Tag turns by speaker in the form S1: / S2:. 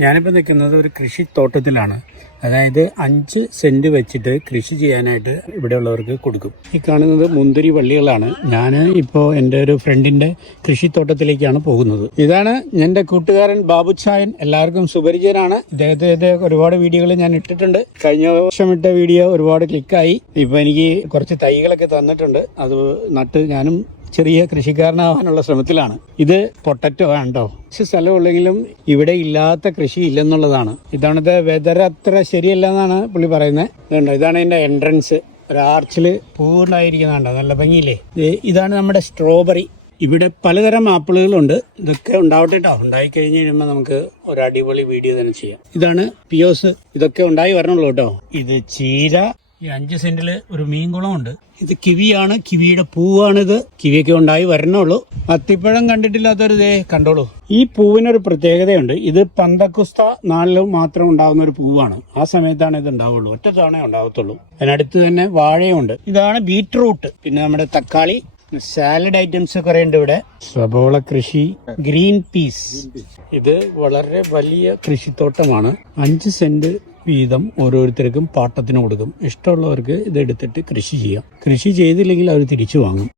S1: ഞാനിപ്പോൾ നിൽക്കുന്നത് ഒരു കൃഷിത്തോട്ടത്തിലാണ്. അതായത് അഞ്ച് സെന്റ് വെച്ചിട്ട് കൃഷി ചെയ്യാനായിട്ട് ഇവിടെയുള്ളവർക്ക് കൊടുക്കും. ഈ കാണുന്നത് മുന്തിരി വള്ളികളാണ്. ഞാൻ ഇപ്പോൾ എന്റെ ഒരു ഫ്രണ്ടിന്റെ കൃഷിത്തോട്ടത്തിലേക്കാണ് പോകുന്നത്. ഇതാണ് എന്റെ കൂട്ടുകാരൻ ബാബുച്ചായൻ എല്ലാവർക്കും സുപരിചിതനാണ്. ഇദ്ദേഹത്തെ ഒരുപാട് വീഡിയോകൾ ഞാൻ ഇട്ടിട്ടുണ്ട്. കഴിഞ്ഞ വർഷം ഇട്ട വീഡിയോ ഒരുപാട് ക്ലിക്കായി ഇപ്പോൾ എനിക്ക് കുറച്ച് തൈകളൊക്കെ തന്നിട്ടുണ്ട്. അത് നട്ട് ഞാനും ചെറിയ കൃഷിക്കാരനാവാനുള്ള ശ്രമത്തിലാണ്. ഇത് പൊട്ടറ്റോ ആണ്ടോ? കുറച്ച് സ്ഥലമുള്ളെങ്കിലും ഇവിടെ ഇല്ലാത്ത കൃഷി ഇല്ലെന്നുള്ളതാണ്. ഇതാണിത് വെതർ അത്ര ശരിയല്ല എന്നാണ് പുള്ളി പറയുന്നത് ഇതാണ് ഇതിന്റെ എൻട്രൻസ് ഒരു ആർച്ചിൽ പൂർണമായിരിക്കുന്നുണ്ടോ? നല്ല ഭംഗിയില്ലേ? ഇതാണ് നമ്മുടെ സ്ട്രോബെറി ഇവിടെ പലതരം ആപ്പിളുകളുണ്ട്. ഇതൊക്കെ ഉണ്ടാവട്ടെ കേട്ടോ ഉണ്ടായി കഴിഞ്ഞ് കഴിയുമ്പോൾ നമുക്ക് ഒരു അടിപൊളി വീഡിയോ തന്നെ ചെയ്യാം. ഇതാണ് പിയോസ്. ഇതൊക്കെ ഉണ്ടായി വരണുള്ളൂ കേട്ടോ. ഇത് ചീര ഈ അഞ്ച് സെന്റിൽ ഒരു ഉണ്ട് ഇത് കിവിയാണ് കിവിയുടെ പൂവാണിത്. കിവിയൊക്കെ ഉണ്ടായി വരണുള്ളൂ അത്തിപ്പഴം കണ്ടിട്ടില്ലാത്തൊരു ദേ കണ്ടോളൂ. ഈ പൂവിനൊരു പ്രത്യേകതയുണ്ട്. ഇത് പന്തക്കുസ്ത നാളിലും മാത്രം ഉണ്ടാകുന്ന ഒരു പൂവാണ്. ആ സമയത്താണ് ഇത് ഉണ്ടാവുള്ളൂ. ഒറ്റ തവണ ഉണ്ടാവത്തുള്ളൂ. അതിനടുത്ത് തന്നെ വാഴയുണ്ട്. ഇതാണ് ബീറ്റ്റൂട്ട്. പിന്നെ നമ്മുടെ തക്കാളി സാലഡ് ഐറ്റംസ് കുറെ ഉണ്ട് ഇവിടെ. സബോള കൃഷി ഗ്രീൻ പീസ്. ഇത് വളരെ വലിയ കൃഷിത്തോട്ടമാണ്. അഞ്ച് സെന്റ് വീതം ഓരോരുത്തർക്കും പാട്ടത്തിന് കൊടുക്കും. ഇഷ്ടമുള്ളവർക്ക് ഇതെടുത്തിട്ട് കൃഷി ചെയ്യാം. കൃഷി ചെയ്തില്ലെങ്കിൽ അവർ തിരിച്ചു വാങ്ങും.